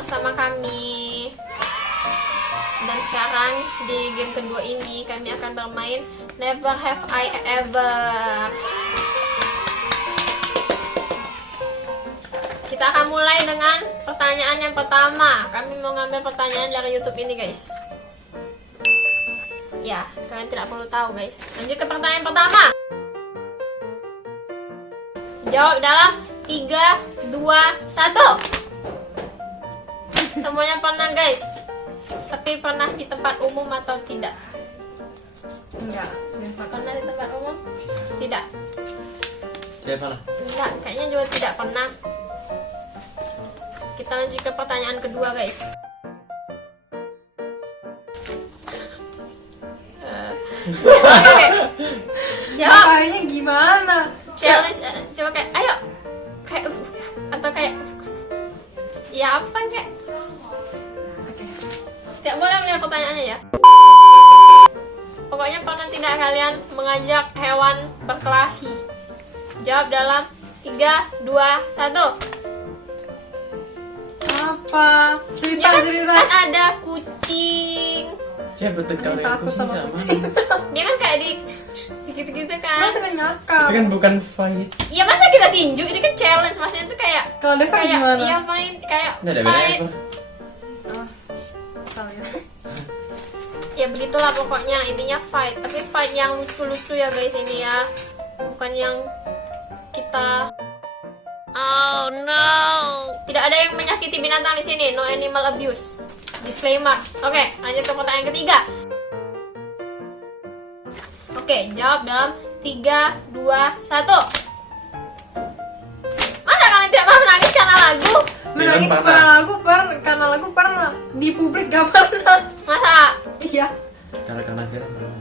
bersama kami. Dan sekarang di game kedua ini kami akan bermain Never Have I Ever. Kita akan mulai dengan pertanyaan yang pertama. Kami mau ngambil pertanyaan dari YouTube ini, guys. Ya, kalian tidak perlu tahu, guys. Lanjut ke pertanyaan pertama. Jawab dalam 3, 2, 1. Semuanya pernah, guys. Tapi pernah di tempat umum atau tidak? Enggak. Pernah di tempat umum? Tidak. Saya pernah. Enggak, kayaknya juga tidak pernah. Kita lanjut ke pertanyaan kedua, guys. Oke. Jawab. Kayaknya gimana? Challenge. Coba kayak, ayo. Kayak atau kayak ya apa kayak? Oke. Tidak boleh melihat pertanyaannya ya. Pokoknya pernah tidak kalian mengajak hewan berkelahi? Jawab dalam 3, 2, 1. Apa? Cerita, Ya kan, cerita. kan ada kucing. Saya bertekad Aku dengan takut kucing sama sama. kucing. Dia kan kayak di gitu-gitu Mana kan. tidak nyakap. Itu kan bukan fight. Ya masa kita tinju, ini kan challenge. Maksudnya itu kayak Kalau Deva kayak gimana? iya main kayak Nggak ada bedanya fight. kok. Oh, salah ya. Ya begitulah pokoknya, intinya fight. Tapi fight yang lucu-lucu ya guys ini ya. Bukan yang kita oh no. Tidak ada yang menyakiti binatang di sini. No animal abuse. Disclaimer. Oke, lanjut ke pertanyaan ketiga. Oke, jawab dalam 3, 2, 1. Masa kalian tidak pernah menangis karena lagu? Menangis Film karena lagu karena lagu pernah. Di publik gak pernah. Masa? Iya. Karena film pernah.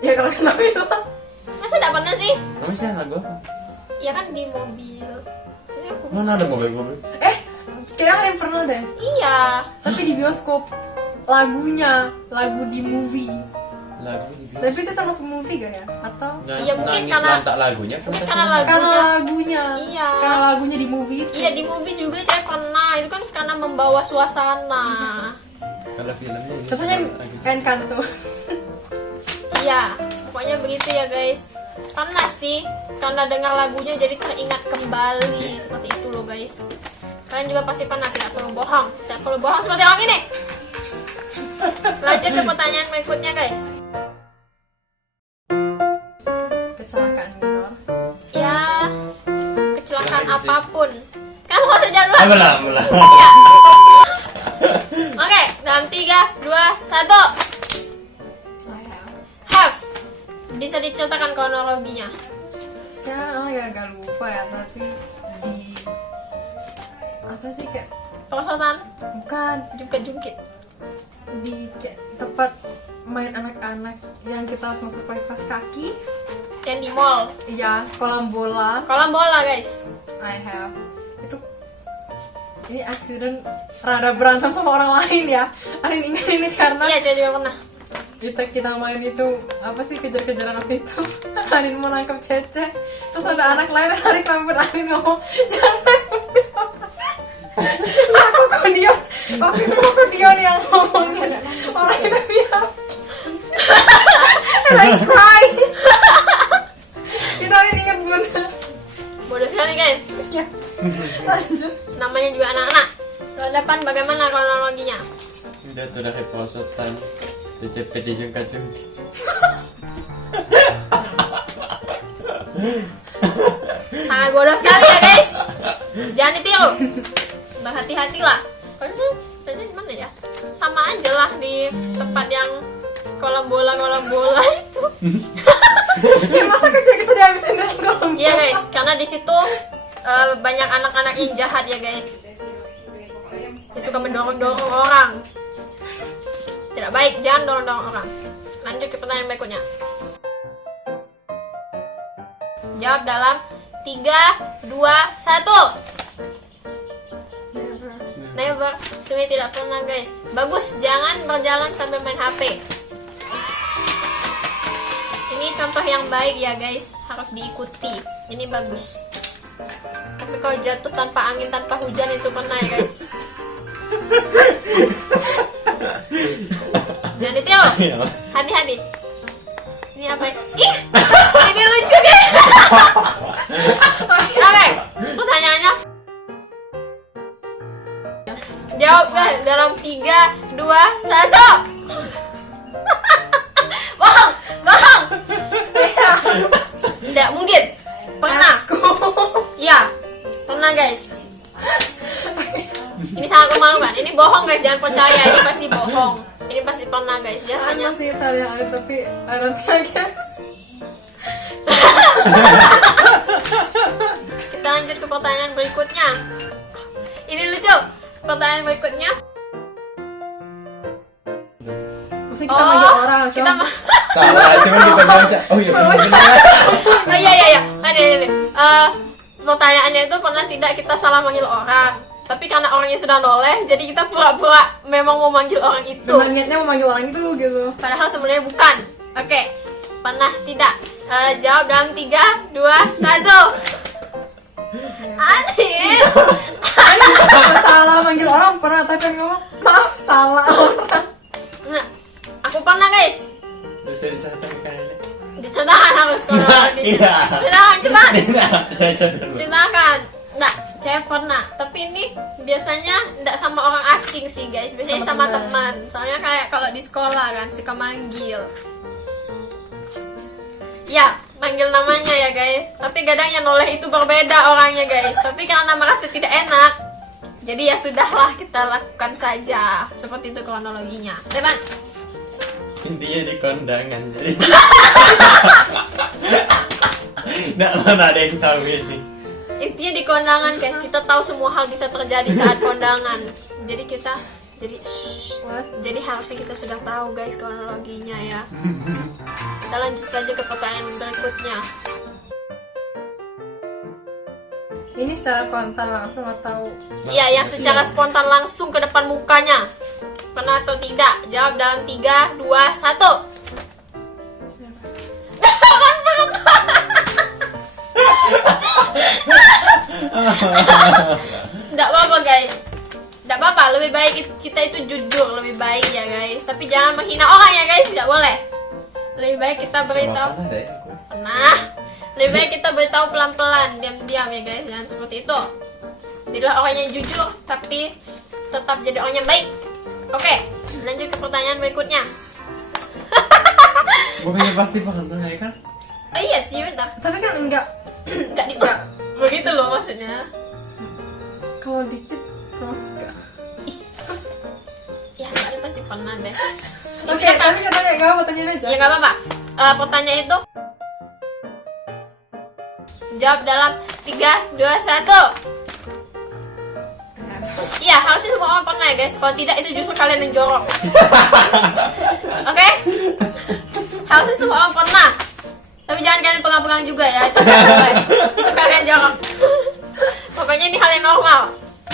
Ya kalau kena film. Masa tidak pernah sih? Kamu sih lagu apa? Ya kan di mobil. Ini aku- Mana ada mobil-mobil? Kayak ada yang pernah deh. Iya. Tapi di bioskop lagunya, lagu di movie. Lagu di bioskop. Tapi itu termasuk movie gak ya? Atau Iya, mungkin nangis karena- lantak lagunya. karena lagu- karena lagunya? Iya. Karena lagunya di movie itu. Iya di movie juga saya pernah. Itu kan karena membawa suasana. Kalau filmnya ini Contohnya lagu. Encanto. Iya. Pokoknya begitu ya guys. Pernah sih. Karena dengar lagunya jadi teringat kembali. Seperti itu loh guys. Kalian juga pasti pernah, tidak perlu bohong. Tidak perlu bohong seperti orang ini. Lanjut ke pertanyaan berikutnya guys. Kecelakaan minor. Ya, kecelakaan apapun. Kenapa kok usah jalan? Belum. Oke, dalam 3, 2, 1. Have. Bisa diceritakan kronologinya. Ya, agak lupa ya, tapi di apa sih kayak Perosotan, bukan jungkit-jungkit. di kayak tempat main anak-anak yang kita harus masuk pakai kaos kaki. Yang di mall. Iya, kolam bola. Kolam bola guys. I have itu ini accident rada berantem sama orang lain ya. Arin ingat ini karena Iya, saya juga pernah. kita main itu apa sih kejar-kejaran apa itu. Arin mau nangkep Cece, terus ada anak lain yang narik rambut Arin ngomong jangan. Aku kok dia waktu itu kok dia yang ngomongin orang itu bilang like cry. Itu Arin ingat bener. Bodoh sekali guys. Ya lanjut. Namanya juga anak-anak. Tahun depan bagaimana kronologinya? Dia tuh dari perosotan. Cepet dijungkat-jungkit. Sangat bodoh sekali ya guys. Jangan ditiru. Berhati-hatilah. Tadi mana ya? Sama aja lah di tempat yang kolam bola itu. Ya masa kecil kita dihabisin dalam kolam. Iya guys, karena di situ banyak anak-anak yang jahat ya guys. Yang suka mendorong-dorong orang. Tidak baik, jangan dorong-dorong orang. Lanjut ke pertanyaan berikutnya. Jawab dalam 3, 2, 1. Never. Sebenarnya tidak pernah guys. Bagus, jangan berjalan sambil main HP. Ini contoh yang baik ya guys, harus diikuti. Ini bagus. Tapi kalau jatuh tanpa angin, tanpa hujan itu pernah ya guys. Jangan ditiru. Iya. Hati-hati. Ini apa? Ih, ini lucu guys. Oke, pertanyaannya. Jawab guys dalam 3, 2, 1. Bohong, bohong. Tidak mungkin. Pernah. Ya, pernah guys. Ini sangat memalukan. Ini bohong guys, jangan percaya. Ini pasti bohong. Ini pasti pernah guys. Ya hanya Hanya sih hal yang ada tapi I don't think I can. Kita lanjut ke pertanyaan berikutnya. Ini lucu. Pertanyaan berikutnya. Maksudnya kita manggil orang, kita Salah, cuma kita baca. Oh iya, benar. Oh iya. Ada. Pertanyaannya itu pernah tidak kita salah manggil orang. Tapi karena orangnya sudah noleh, jadi kita pura-pura memang mau manggil orang itu. Memang niatnya mau manggil orang itu gitu. Padahal sebenarnya bukan. Oke. Pernah tidak? Jawab dalam 3, 2, 1. Aneh. Salah manggil orang pernah, tapi ngomong maaf salah orang. Nah, aku pernah guys. Bisa dicatat kayaknya. Diceritakan harus kalau Iya. ceritakan cepat. Saya catat. Ceritakan. Nah, saya pernah. Tapi ini biasanya tidak sama orang asing sih guys. Biasanya sama teman. Soalnya kayak kalau di sekolah kan suka manggil. Ya, panggil namanya ya guys. Tapi kadang yang noleh itu berbeda orangnya guys. Tapi karena merasa tidak enak, jadi ya sudahlah kita lakukan saja. Seperti itu kronologinya. Teman. Intinya di kondangan jadi. Nggak mana ada yang tahu ini. Intinya di kondangan guys, kita tahu semua hal bisa terjadi saat kondangan. Jadi kita jadi harusnya kita sudah tahu guys kronologinya ya. Kita lanjut saja ke pertanyaan berikutnya. Ini secara kontan langsung atau Iya, yang secara spontan langsung ke depan mukanya. Pernah atau tidak? Jawab dalam 3, 2, 1. Tidak apa-apa guys. Tidak apa-apa, lebih baik kita itu jujur, lebih baik ya guys. Tapi jangan menghina orang ya guys, tidak boleh. Lebih baik kita beritahu. Nah, lebih baik kita beritahu pelan-pelan, diam-diam ya guys, jangan seperti itu. Jadilah orang yang jujur, tapi tetap jadi orang yang baik. Oke, lanjut ke pertanyaan berikutnya. Bukannya pasti pernah ya kan? Oh iya sih benar. tapi kan enggak Enggak begitu loh maksudnya. kalau dikit termasuk enggak. Ya kalian pasti pernah deh. Oke, tapi katanya enggak apa tanyain aja. Ya nggak apa-apa. Pertanyaan itu jawab dalam 3, 2, 1. Iya, harusnya semua orang pernah ya guys. Kalau tidak itu justru kalian yang jorok. Oke? Harusnya semua orang pernah. Tapi jangan kalian pegang-pegang juga ya. Itu tidak boleh. Itu kalian jorok. Pokoknya ini hal yang normal.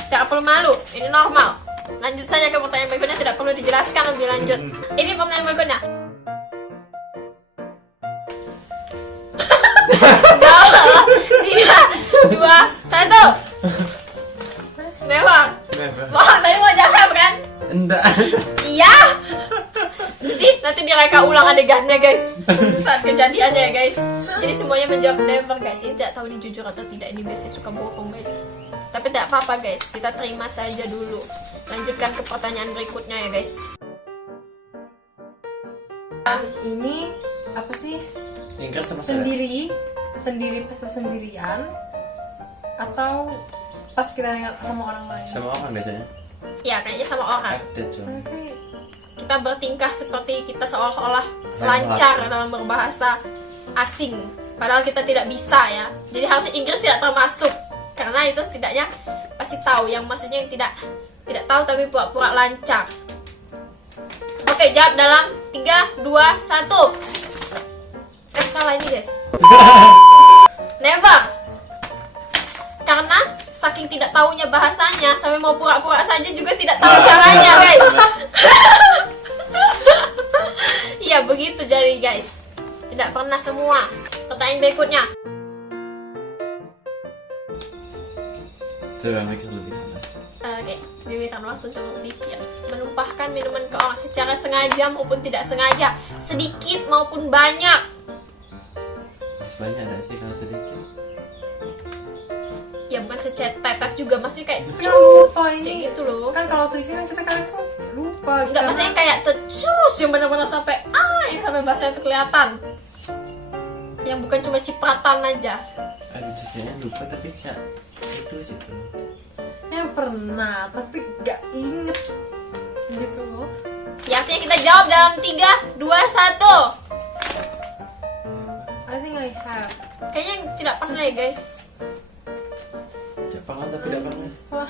Tidak perlu malu. Ini normal. Lanjut saja ke pertanyaan berikutnya. Tidak perlu dijelaskan lebih lanjut. Ini pertanyaan berikutnya. Jawab 3, 2, 1. Never. Wah, tadi mau jawab kan? Enggak. Iya. Nanti direka ulang adegannya guys. Saat kejadiannya ya guys. Jadi semuanya menjawab never guys. Ini tidak tahu ini jujur atau tidak. Ini biasanya suka bohong guys. Tapi tidak apa-apa guys. Kita terima saja dulu. Lanjutkan ke pertanyaan berikutnya ya guys. Ini apa sih? Ingkar sama saya. Sendiri pesta sendirian atau pas kita dengan sama orang lain? Sama orang biasanya. Ya kayaknya sama orang. Ada cuma. Tapi Kita bertingkah seperti kita seolah-olah lancar dalam berbahasa asing. Padahal kita tidak bisa ya. Jadi harusnya Inggris tidak termasuk. Karena itu setidaknya pasti tahu. Yang maksudnya yang tidak tahu tapi pura-pura lancar. Oke, jawab dalam 3, 2, 1. Salah ini guys. Never. Karena saking tidak tahunya bahasanya, sampai mau pura-pura saja juga tidak tahu caranya guys. Iya begitu jadi guys. Tidak pernah semua. Pertanyaan berikutnya. Coba mikir lebih. Oke, diberikan waktu untuk berpikir, menumpahkan minuman ke orang secara sengaja maupun tidak sengaja, sedikit maupun banyak. Banyak ada sih kalau sedikit. Ya bukan secetetes juga, maksudnya kayak Ya lupa kayak ini. gitu loh. Kan kalau sedikit kan kita kadang lupa. Enggak, maksudnya kayak tecus yang benar-benar sampai yang sampai bahasanya tuh kelihatan. Yang bukan cuma cipratan aja. Aduh, saya lupa tapi itu aja tuh. Ya pernah, tapi gak inget gitu loh. Ya artinya kita jawab dalam 3, 2, 1. I think I have. Kayaknya tidak pernah ya guys. Jepang tapi tidak pernah. Wah,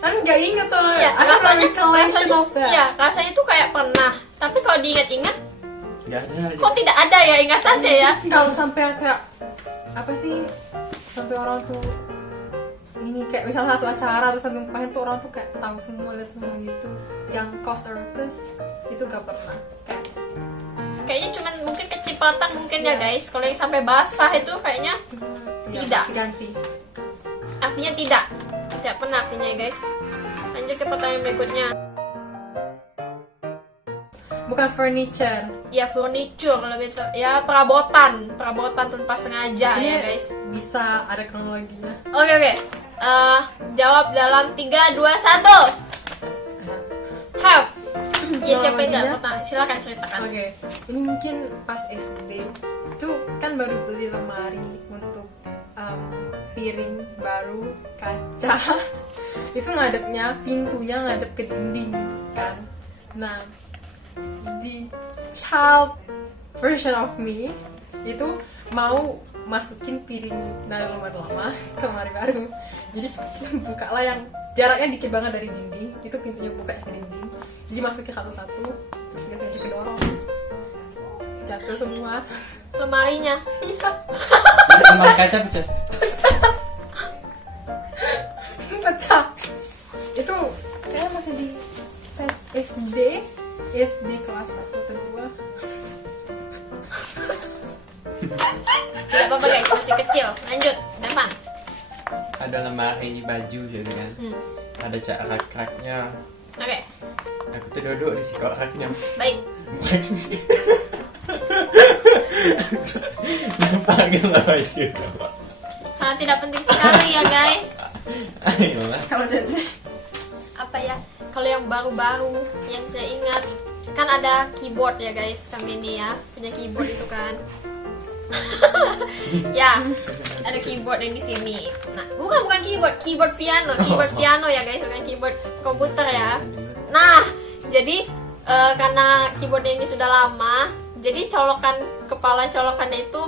kan gak inget soalnya. Iya, I have a rasanya recollection of that. iya, rasanya tuh kayak pernah. Tapi kalau diingat-ingat, Gak ada aja. kok tidak ada ya ingatannya ya? Kalau sampai kayak apa sih, sampai orang tuh ini kayak misalnya satu acara atau satu ngumpahin tuh orang tuh kayak tahu semua, lihat semua gitu. Yang cost ruckus itu gak pernah. Kayaknya cuman mungkin kecepatan mungkin ya Iya. guys. Kalau yang sampai basah itu kayaknya Tidak. Ganti. artinya tidak. Tidak pernah artinya ya guys. Lanjut ke pertanyaan berikutnya. Bukan furniture. Ya furniture lebih ya perabotan tanpa sengaja Ini ya guys. bisa ada kronologinya. Oke. Jawab dalam 3, 2, 1. Have. Ya siapa yang Kronologinya? tidak pertama? Silakan ceritakan. Oke, ini mungkin pas SD itu kan baru beli lemari untuk piring baru kaca. Itu ngadepnya, pintunya ngadep ke dinding kan. Nah, di child version of me itu mau masukin piring dari lemari lama ke lemari baru. Jadi bukalah yang jaraknya dikit banget dari dinding, itu pintunya buka ke dinding. Jadi masukin satu-satu, terus gak sengaja kedorong, jatuh semua. Lemarinya. Lemari kaca pecah. Pecah. Itu kayak masih di SD kelas 1 atau 2. Tidak apa-apa guys, masih kecil. Lanjut, depan. Ada lemari baju gitu kan. Ada rak-raknya. Oke, Aku tuh duduk di sikok raknya. baik. Panggil lah baju. Sangat tidak penting sekali ya guys. Ayolah. Kalau Cece Apa ya? Kalau yang baru-baru yang saya ingat kan ada keyboard ya guys. Kami ini ya punya keyboard itu kan. Ya, ada keyboard yang di sini. Nah, bukan keyboard piano ya guys, bukan keyboard komputer ya. Nah, jadi karena keyboardnya ini sudah lama, jadi colokannya itu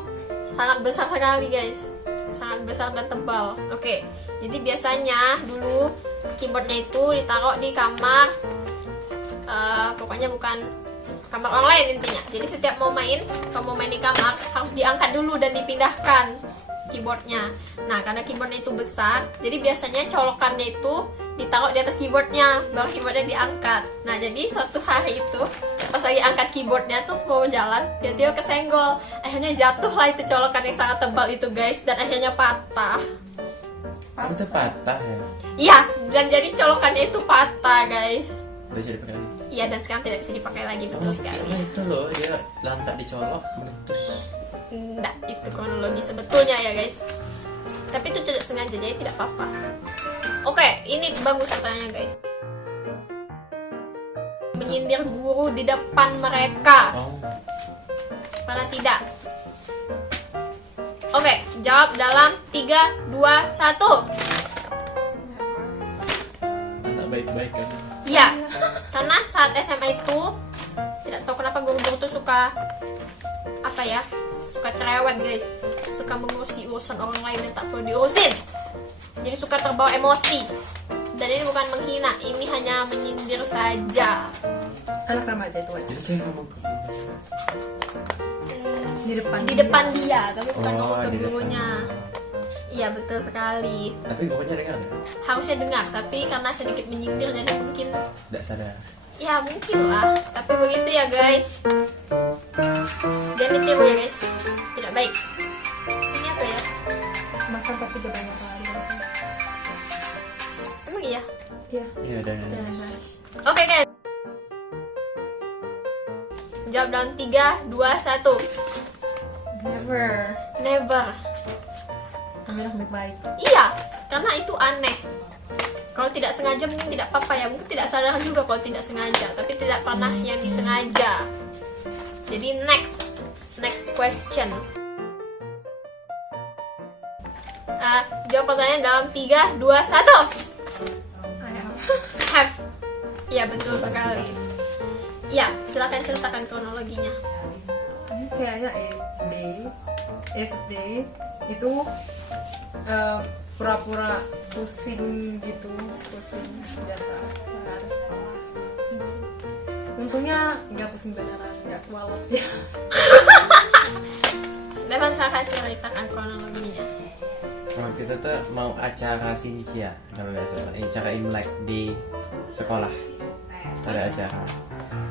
sangat besar sekali guys, sangat besar dan tebal. Oke, jadi biasanya dulu keyboardnya itu ditaruh di kamar, pokoknya bukan kamar orang lain intinya. Jadi setiap kalau mau main di kamar harus diangkat dulu dan dipindahkan keyboardnya. Nah, karena keyboardnya itu besar, jadi biasanya colokannya itu ditaruh di atas keyboardnya, baru keyboardnya diangkat. Nah, jadi suatu hari itu pas lagi angkat keyboardnya terus mau jalan, tiba-tiba kesenggol. Akhirnya jatuhlah itu colokan yang sangat tebal itu guys, dan akhirnya patah. Itu patah ya. Iya, dan jadi colokannya itu patah guys. Udah jadi pakai lagi. Iya, dan sekarang tidak bisa dipakai lagi, betul sekali. Nah, itu loh dia lantak dicolok meletus. Enggak, itu kronologi sebetulnya ya guys. Tapi itu tidak sengaja, jadi tidak apa-apa. Oke, ini bagus pertanyaannya guys. Menyindir guru di depan mereka. Oh, Mana tidak? Oke, jawab dalam 3, 2, 1. anak baik-baik kan. Iya, karena saat SMA itu tidak tahu kenapa guru-guru tuh suka suka cerewet guys, suka mengurusi urusan orang lain yang tak perlu diurusin. Jadi suka terbawa emosi. Dan ini bukan menghina, ini hanya menyindir saja. anak remaja itu aja Jadi saya ngomong ke di depan Di depan dia, tapi bukan Oh, ngomong ke di depan. gurunya. Iya, betul sekali. tapi gurunya dengar ya? Harusnya dengar, tapi karena sedikit menyindir jadi mungkin Tidak sadar. ya mungkin lah. Tapi begitu ya guys. Dan ditiru ya guys. Tidak baik. Ini apa ya? makan tapi udah banyak kali langsung. Emang iya? Iya. Iya, Dana Dana Nash. Nash. Oke guys. Jawab dalam 3, 2, 1. Never. Never. Aminah baik-baik. Iya, karena itu aneh. Kalau tidak sengaja mungkin tidak apa-apa ya. Mungkin tidak sadar juga kalau tidak sengaja. Tapi tidak pernah yang disengaja. Jadi next question. Jawab pertanyaan dalam 3, 2, 1. Have. Ya betul sekali. Ya, silakan ceritakan kronologinya. Ini kayaknya SD itu pura-pura pusing gitu, pusing jatah harus sekolah. Untungnya nggak pusing beneran, nggak kualat ya. Depan silakan ceritakan kronologinya. Kalau kita tuh mau acara Sinsia kalau nggak salah, acara Imlek di sekolah ada acara.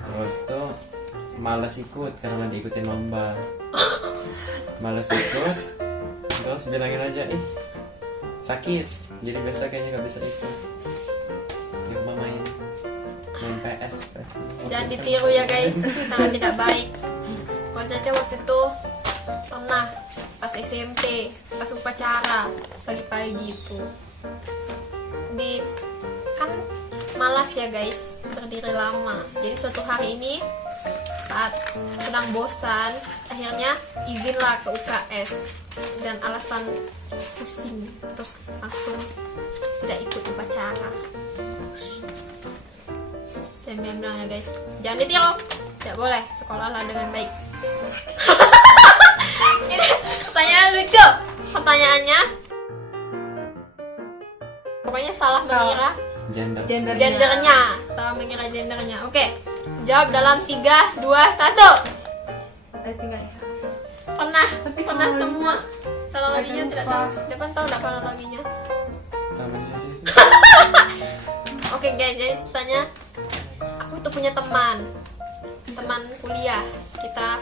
Terus tuh malas ikut karena diikutin lomba. Malas ikut, terus bilangin aja, sakit. Jadi biasa kayaknya nggak bisa ikut. Di rumah main PS. Jangan ditiru ya guys, sangat tidak baik. Kalau Caca waktu itu pernah pas SMP, pas upacara pagi-pagi itu kan malas ya guys berdiri lama. Jadi suatu hari ini saat sedang bosan, akhirnya izinlah ke UKS dan alasan pusing, terus langsung tidak ikut upacara. Dan bilang ya guys, jangan ditiru, tidak boleh, sekolahlah dengan baik. Ini pertanyaan lucu. Pertanyaannya pokoknya salah mengira gendernya. Salah mengira gendernya. Oke. Jawab dalam 3, 2, 1. Tinggal ya. Pernah semua. Kronologinya Akan tidak lupa. tahu. Depan tahu enggak kronologinya? Sama aja itu. Oke guys, jadi ceritanya aku tuh punya teman kuliah. Kita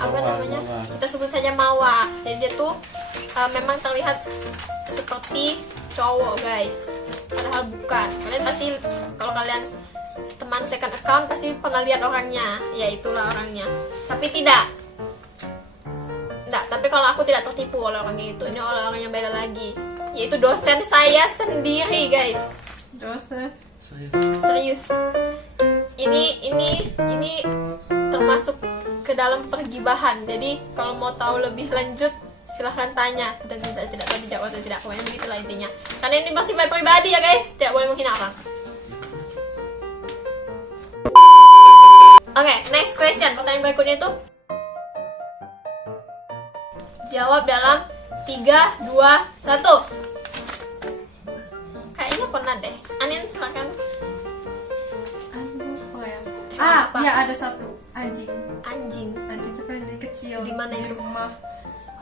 apa Mawar, namanya? Mawar. Kita sebut saja Mawar. Jadi dia tuh memang terlihat seperti cowok guys, padahal bukan. Kalian pasti kalau kalian teman second account pasti pernah lihat orangnya, ya itulah orangnya. Tapi tapi kalau aku tidak tertipu oleh orangnya itu. Ini oleh orang yang beda lagi, yaitu dosen saya sendiri guys. Dosen. Serius. Ini termasuk ke dalam pergibahan. Jadi kalau mau tahu lebih lanjut silahkan tanya dan tidak tahu dijawab atau tidak. Pokoknya begitulah intinya. Karena ini masih pribadi ya guys, tidak boleh menghina orang. Oke, next question. Pertanyaan berikutnya itu jawab dalam 3, 2, 1. Kayaknya pernah deh. Anin silakan. Apa? Ya ada satu anjing tapi anjing kecil. Di mana itu? Rumah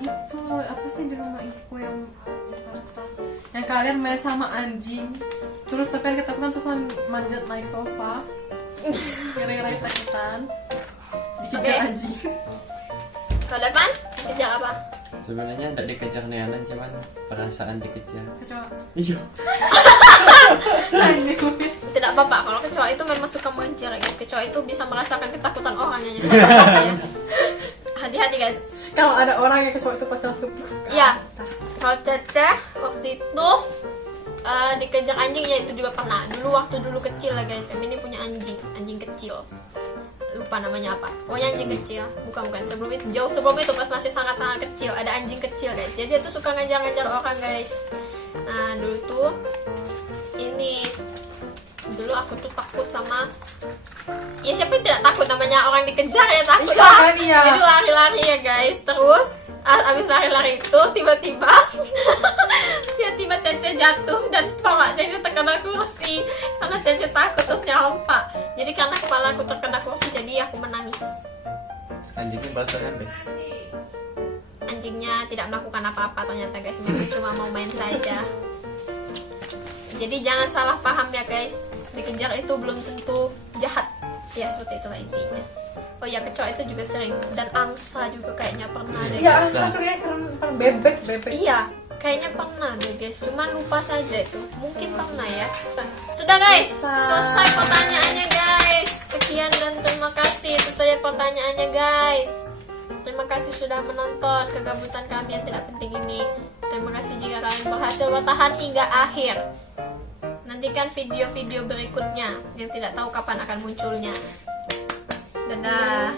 itu apa sih, di rumah ibu yang Jakarta, yang kalian main sama anjing terus tapi kalian ketakutan terus manjat naik sofa gara-gara ketakutan dikejar Oke. anjing. Kalau depan kejar apa? Sebenarnya tidak dikejar neanan, cuman perasaan dikejar. Kecoa. Iya. Tidak apa-apa, kalau kecoa itu memang suka mengejar guys. Kecoa itu bisa merasakan ketakutan orang yang jadi apa-apa ya. Hati-hati guys. Kalau ada orang yang kecoa itu pasti langsung Iya. Kalau Caca waktu itu dikejar anjing, ya itu juga pernah. Waktu dulu kecil lah guys. Em ini punya anjing kecil. Lupa namanya apa. Pokoknya anjing kecil. Bukan. Jauh sebelum itu pas masih sangat-sangat kecil ada anjing kecil guys. Jadi dia tuh suka ngejar-ngejar orang guys. Nah, dulu aku tuh takut sama, ya siapa yang tidak takut, namanya orang dikejar ya takut Iya, lah. kan, iya. Jadi lari-lari ya guys. Terus abis lari-lari itu tiba-tiba Caca jatuh dan kepala Caca terkena kursi karena Caca takut terus nyampak. Jadi karena kepala aku terkena kursi jadi aku menangis. Anjingnya bahasa apa? Anjingnya tidak melakukan apa-apa ternyata guys, memang cuma mau main saja. Jadi jangan salah paham ya guys, dikejar itu belum tentu jahat. Ya seperti itulah intinya. Oh ya, kecoa itu juga sering, dan angsa juga kayaknya pernah deh Ya, guys. masuknya karena bebek. Iya, Kayaknya pernah deh guys, cuman lupa saja itu. Mungkin pernah ya. Sudah guys, selesai pertanyaannya guys. Sekian dan terima kasih. Itu saja pertanyaannya guys. Terima kasih sudah menonton kegabutan kami yang tidak penting ini. Terima kasih jika kalian berhasil bertahan hingga akhir. Nantikan video-video berikutnya yang tidak tahu kapan akan munculnya. Dadah.